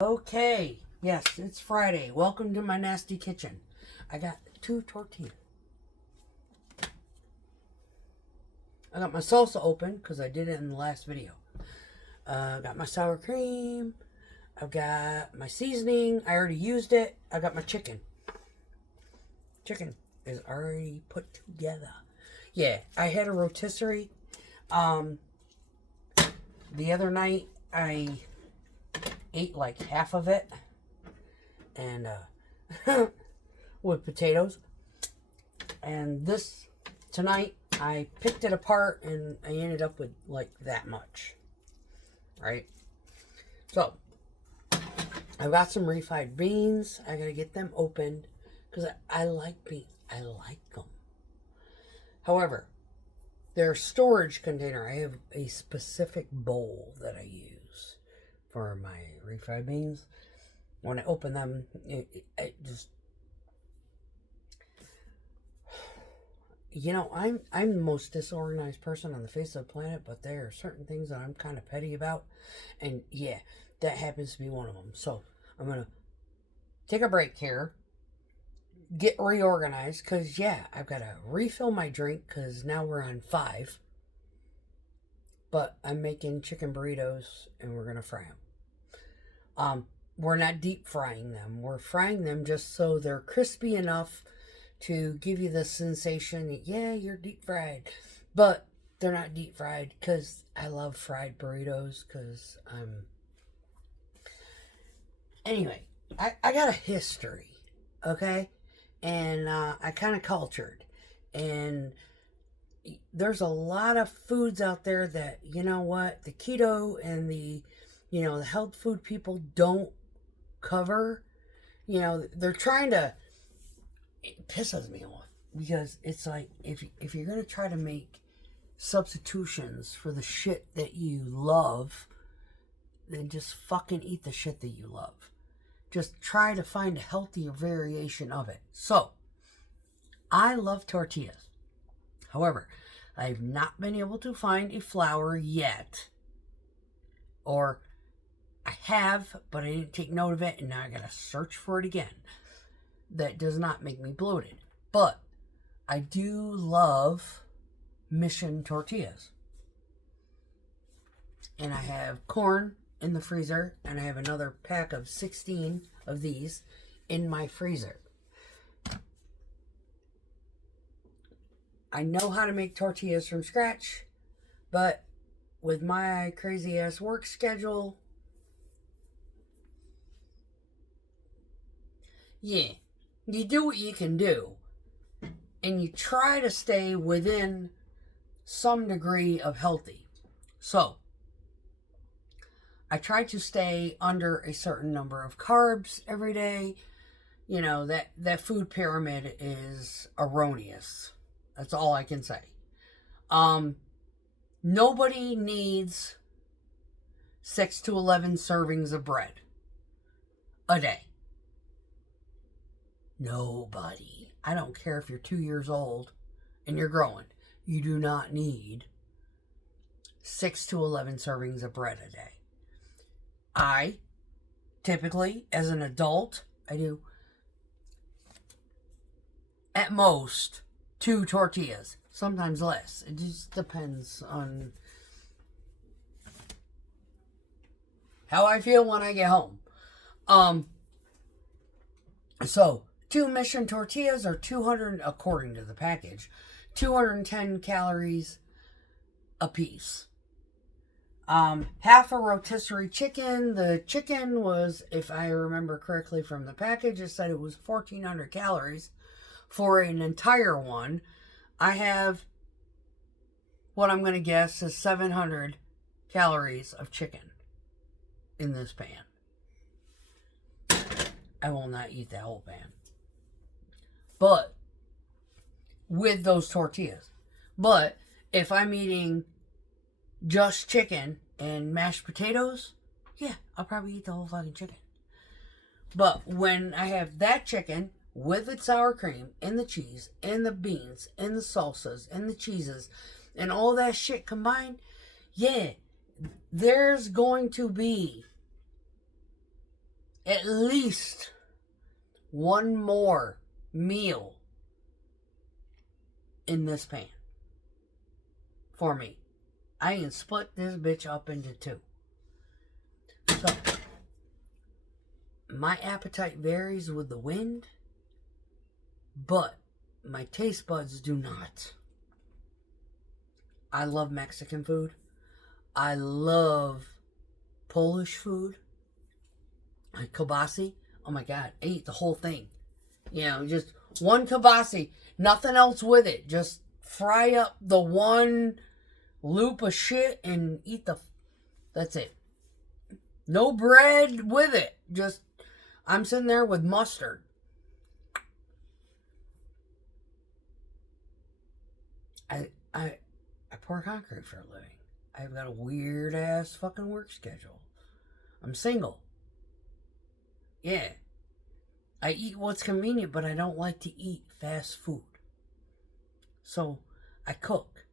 Okay, yes, it's Friday. Welcome to my nasty kitchen. I got 2 tortillas. I got my salsa open because I did it in the last video. I got my sour cream. I've got my seasoning. I already used it. I got my chicken. Chicken is already put together. Yeah, I had a rotisserie. The other night I ate like half of it and with potatoes, and this tonight I picked it apart and I ended up with like that much, right? So I've got some refried beans. I gotta get them opened because I like beans. I like them. However, their storage container, I have a specific bowl that I use for my refried beans. When I open them, it just, I'm the most disorganized person on the face of the planet, but there are certain things that I'm kind of petty about, and yeah, that happens to be one of them. So I'm gonna take a break here, get reorganized, because yeah, I've got to refill my drink because now we're on 5. But I'm making chicken burritos and we're gonna fry them. We're not deep frying them. We're frying them just so they're crispy enough to give you the sensation that, yeah, you're deep fried. But they're not deep fried because I love fried burritos because Anyway, I got a history, okay? And I kind of cultured. And there's a lot of foods out there that, you know what, the keto and the health food people don't cover. They're trying to, it pisses me off because it's like, if you're going to try to make substitutions for the shit that you love, then just fucking eat the shit that you love. Just try to find a healthier variation of it. So, I love tortillas. However, I've not been able to find a flour yet. Or I have, but I didn't take note of it, and now I gotta search for it again. That does not make me bloated. But I do love Mission tortillas. And I have corn in the freezer, and I have another pack of 16 of these in my freezer. I know how to make tortillas from scratch, but with my crazy ass work schedule, yeah, you do what you can do, and you try to stay within some degree of healthy. So, I try to stay under a certain number of carbs every day. That food pyramid is erroneous. That's all I can say. Nobody needs 6 to 11 servings of bread a day. Nobody. I don't care if you're 2 years old and you're growing. You do not need 6 to 11 servings of bread a day. I typically, as an adult, I do at most 2 tortillas, sometimes less. It just depends on how I feel when I get home. So 2 Mission tortillas are 200, according to the package, 210 calories a piece. Half a rotisserie chicken. The chicken was, if I remember correctly from the package, it said it was 1,400 calories for an entire one. I have what I'm going to guess is 700 calories of chicken in this pan. I will not eat that whole pan. But with those tortillas. But if I'm eating just chicken and mashed potatoes, yeah, I'll probably eat the whole fucking chicken. But when I have that chicken with the sour cream and the cheese and the beans and the salsas and the cheeses and all that shit combined, yeah, there's going to be at least one more meal in this pan for me. I can split this bitch up into two. So, my appetite varies with the wind, but my taste buds do not. I love Mexican food. I love Polish food. Like kielbasa. Oh my God, I eat the whole thing. You know, just one kielbasa, nothing else with it. Just fry up the one loop of shit and eat that's it. No bread with it. Just, I'm sitting there with mustard. I pour concrete for a living. I've got a weird ass fucking work schedule. I'm single. Yeah. I eat what's convenient, but I don't like to eat fast food. So, I cook.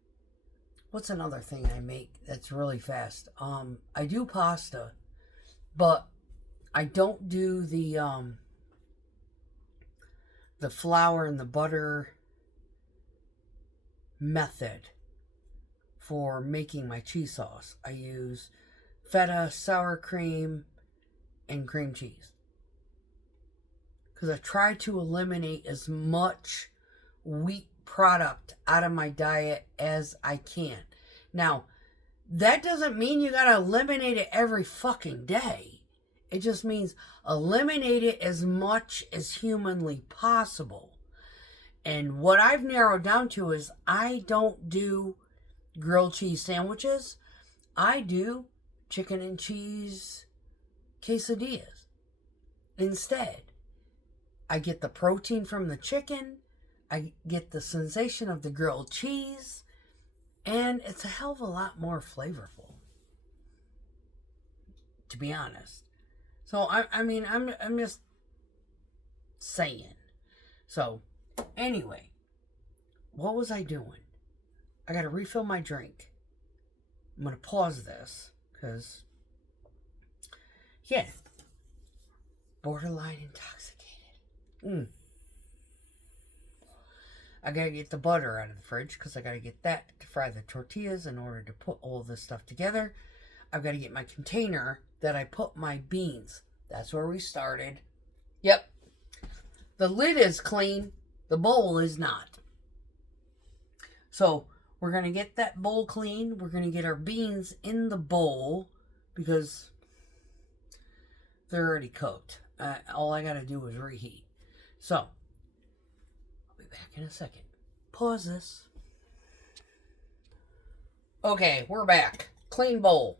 What's another thing I make that's really fast? I do pasta, but I don't do the flour and the butter method for making my cheese sauce. I use feta, sour cream, and cream cheese. Because I try to eliminate as much wheat product out of my diet as I can. Now, that doesn't mean you gotta eliminate it every fucking day. It just means eliminate it as much as humanly possible. And what I've narrowed down to is I don't do grilled cheese sandwiches. I do chicken and cheese quesadillas instead. I get the protein from the chicken. I get the sensation of the grilled cheese. And it's a hell of a lot more flavorful, to be honest. So, I'm just saying. So, anyway, what was I doing? I got to refill my drink. I'm going to pause this, because, yeah, borderline intoxicated. I gotta get the butter out of the fridge because I gotta get that to fry the tortillas in order to put all this stuff together. I've got to get my container that I put my beans. That's where we started. Yep. The lid is clean. The bowl is not. So we're going to get that bowl clean. We're going to get our beans in the bowl because they're already cooked. All I got to do is reheat. So back in a second. Pause this. Okay, we're back. Clean bowl.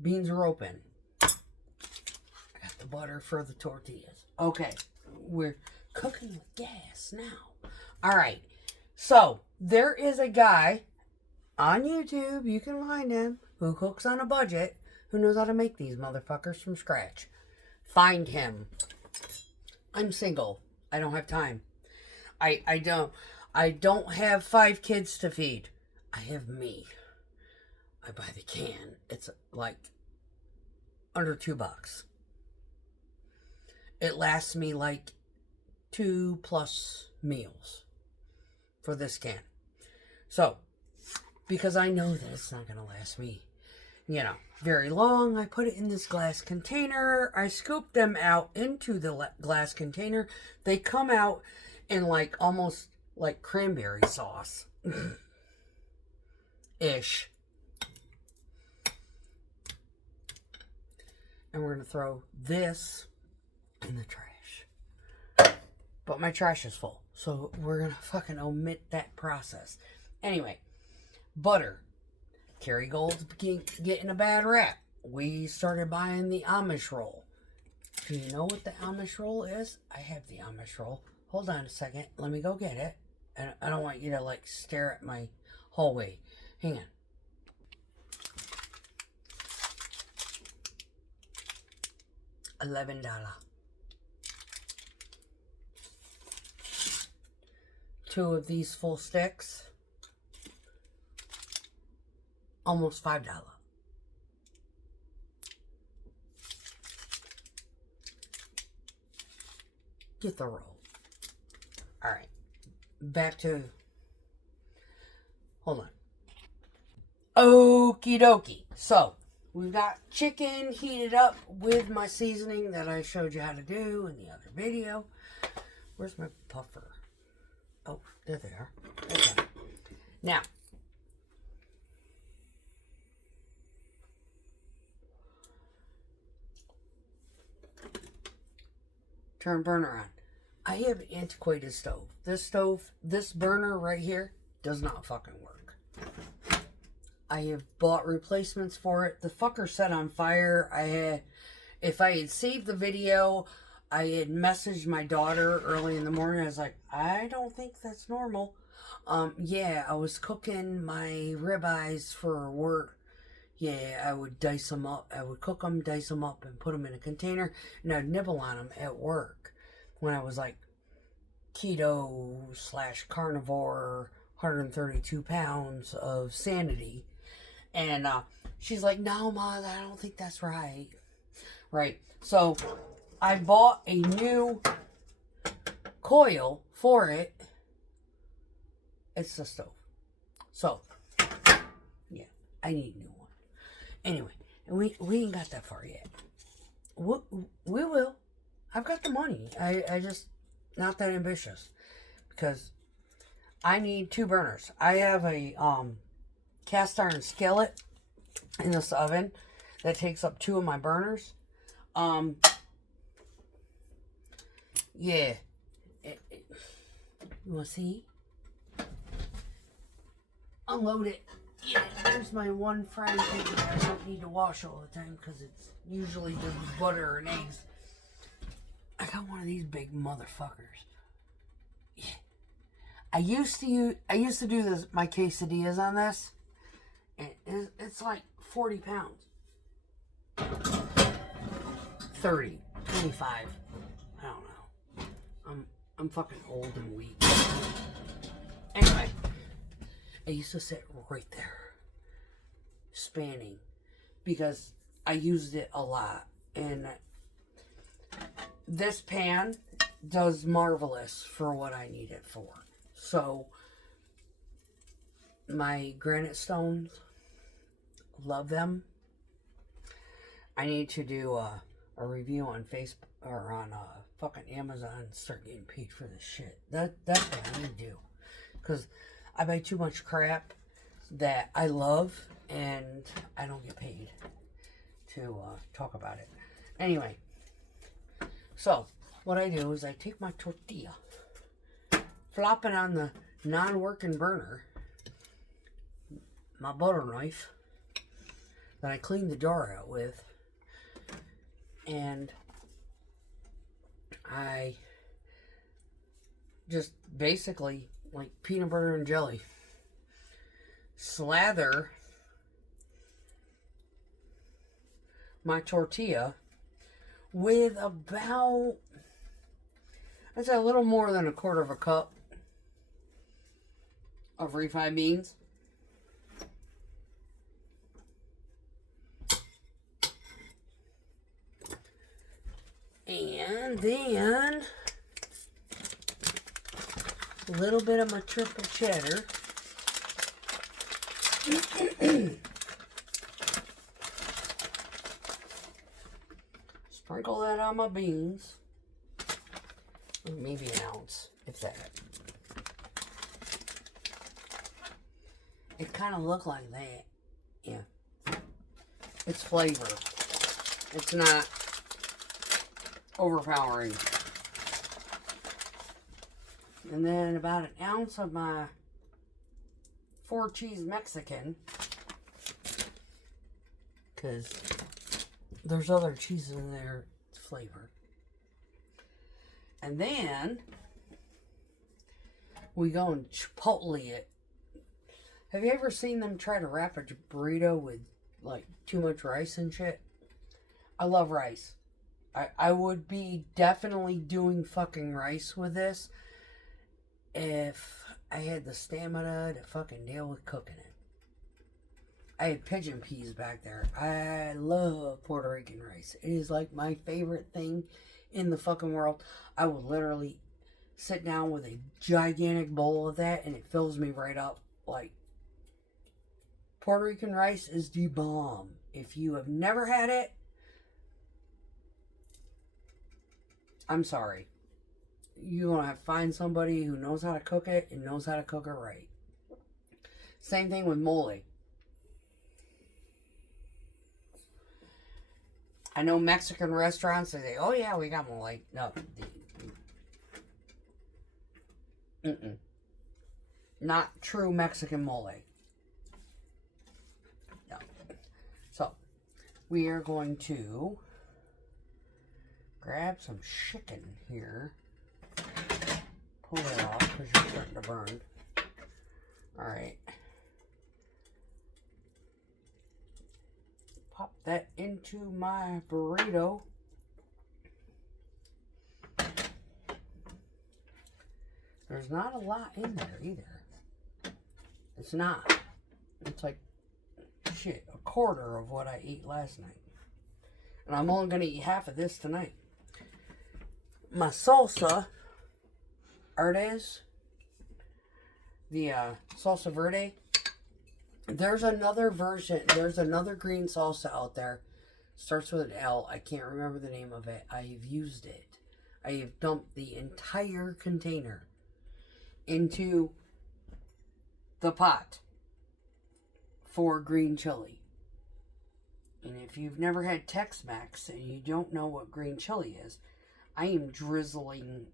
Beans are open. I got the butter for the tortillas. Okay, we're cooking with gas now. Alright, so there is a guy on YouTube, you can find him, who cooks on a budget, who knows how to make these motherfuckers from scratch. Find him. I'm single. I don't have time. I don't have 5 kids to feed. I have me. I buy the can. It's like under $2. It lasts me like 2+ meals for this can. So, because I know that it's not going to last me, very long, I put it in this glass container. I scoop them out into the glass container. They come out in almost like cranberry sauce. Ish. And we're going to throw this in the trash. But my trash is full. So we're going to fucking omit that process. Anyway, butter. Kerrygold's getting a bad rap. We started buying the Amish roll. Do you know what the Amish roll is? I have the Amish roll. Hold on a second. Let me go get it. And I don't want you to stare at my hallway. Hang on. $11. Two of these full sticks. Almost $5. get the roll. Alright. Back to... Hold on. Okie dokie. So, we've got chicken heated up with my seasoning that I showed you how to do in the other video. Where's my puffer? Oh, there they are. Okay. Now, turn burner on. I have an antiquated stove. This burner right here does not fucking work. I have bought replacements for it. The fucker set on fire. If I had saved the video, I had messaged my daughter early in the morning. I was like, I don't think that's normal. Yeah, I was cooking my ribeyes for work. Yeah, I would dice them up. I would cook them, dice them up, and put them in a container, and I'd nibble on them at work when I was like keto/carnivore, 132 pounds of sanity. And she's like, no, Ma, I don't think that's right. Right. So I bought a new coil for it. It's the stove. So, yeah, I need a new one. Anyway, we ain't got that far yet. We will. I've got the money. I just, not that ambitious. Because I need 2 burners. I have a cast iron skillet in this oven that takes up 2 of my burners. Yeah. You want to see? Unload it. Yeah, there's my one frying pan that I don't need to wash all the time because it's usually just butter and eggs. I got one of these big motherfuckers. Yeah. I used to do this, my quesadillas on this. And it's like 40 pounds. 30, 25. I don't know. I'm fucking old and weak. Anyway, I used to sit right there, spanning, because I used it a lot. And this pan does marvelous for what I need it for. So, my granite stones, love them. I need to do a review on Facebook or on fucking Amazon and start getting paid for this shit. That's what I need to do. Because I buy too much crap that I love and I don't get paid to talk about it. Anyway, so what I do is I take my tortilla, flop it on the non-working burner, my butter knife that I cleaned the jar out with, and I just basically, like peanut butter and jelly, slather my tortilla with about, I'd say a little more than 1/4 cup of refried beans. And then a little bit of my triple cheddar. Sprinkle that on my beans. Maybe an ounce, if that. It kind of looked like that. Yeah. It's flavor. It's not overpowering. And then about an ounce of my 4-cheese Mexican, because there's other cheeses in there to flavor. And then we go and chipotle it. Have you ever seen them try to wrap a burrito with like too much rice and shit? I love rice. I would be definitely doing fucking rice with this if I had the stamina to fucking deal with cooking it. I had pigeon peas back there. I love Puerto Rican rice. It is like my favorite thing in the fucking world. I would literally sit down with a gigantic bowl of that and it fills me right up. Like, Puerto Rican rice is the bomb. If you have never had it, I'm sorry. You're going to have to find somebody who knows how to cook it and knows how to cook it right. Same thing with mole. I know Mexican restaurants, they say, oh yeah, we got mole. No. Not true Mexican mole. No. So, we are going to grab some chicken here. Pull it off because you're starting to burn. Alright. Pop that into my burrito. There's not a lot in there either. It's not. It's like, shit, a quarter of what I ate last night. And I'm only going to eat half of this tonight. My salsa, Ardes, the salsa verde. There's another version. There's another green salsa out there. Starts with an L. I can't remember the name of it. I've used it. I have dumped the entire container into the pot for green chili. And if you've never had Tex-Mex and you don't know what green chili is, I am drizzling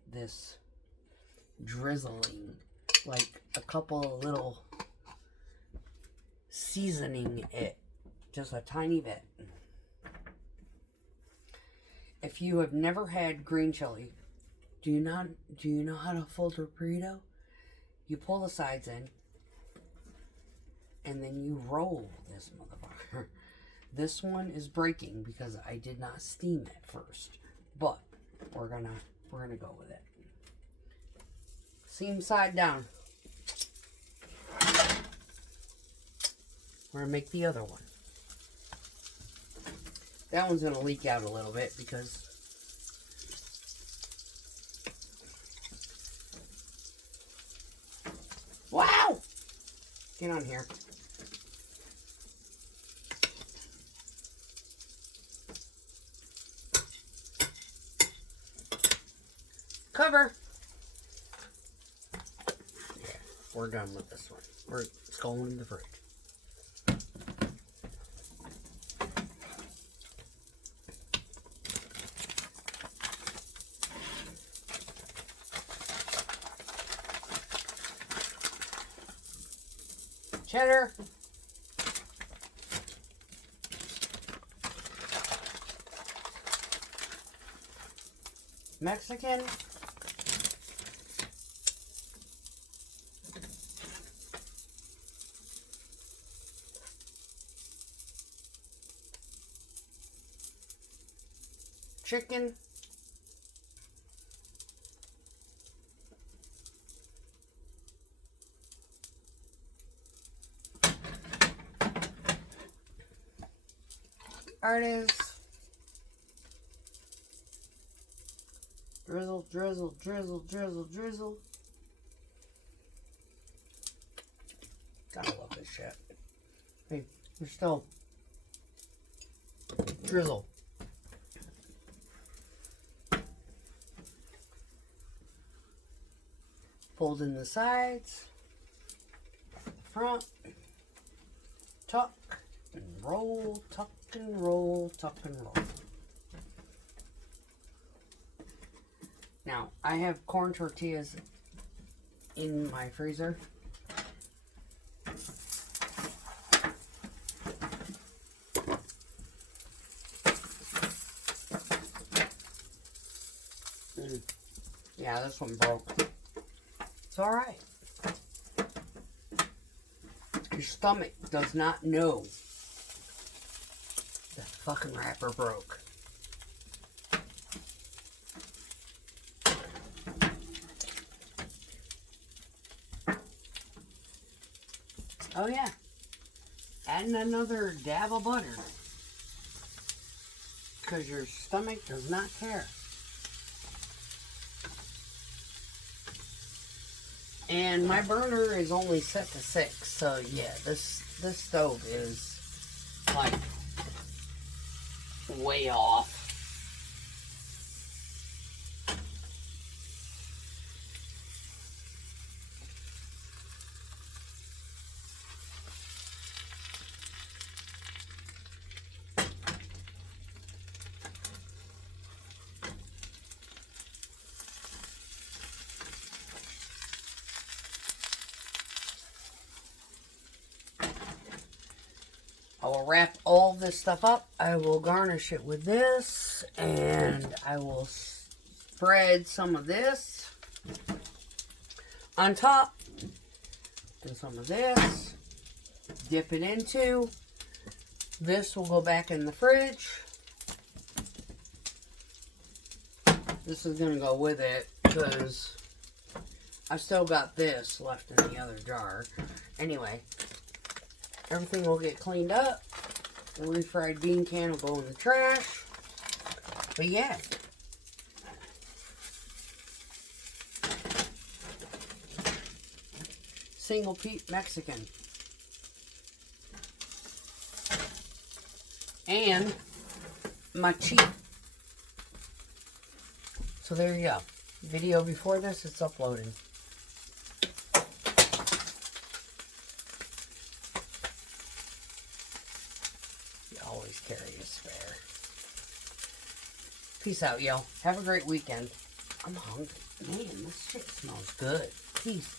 like a couple of little seasoning it, just a tiny bit. If you have never had green chili, do you know how to fold a burrito? You pull the sides in, and then you roll this motherfucker. This one is breaking because I did not steam it first, but we're gonna go with it. Seam side down. We're gonna make the other one. That one's gonna leak out a little bit because wow! Get on here. Cover. Yeah, we're done with this one. It's going in the fridge. Cheddar. Mexican. Chicken. Artists. Drizzle, drizzle, drizzle, drizzle, drizzle. Gotta love this shit. Hey, we're still drizzle. Fold in the sides, front, tuck and roll, tuck and roll, tuck and roll. Now, I have corn tortillas in my freezer. Yeah, this one broke. It's alright. Your stomach does not know the fucking wrapper broke. Oh yeah. Adding another dab of butter. Because your stomach does not care. And my burner is only set to 6, so yeah, this stove is like way off. I will wrap all this stuff up. I will garnish it with this, and I will spread some of this on top, and some of this, dip it into. This will go back in the fridge. This is going to go with it because I've still got this left in the other jar. Anyway, everything will get cleaned up. The refried bean can will go in the trash. But yeah. Single peat Mexican. And my cheat. So there you go. Video before this, it's uploading. You always carry a spare. Peace out, yo. Have a great weekend. I'm hungry. Man, this shit smells good. Peace.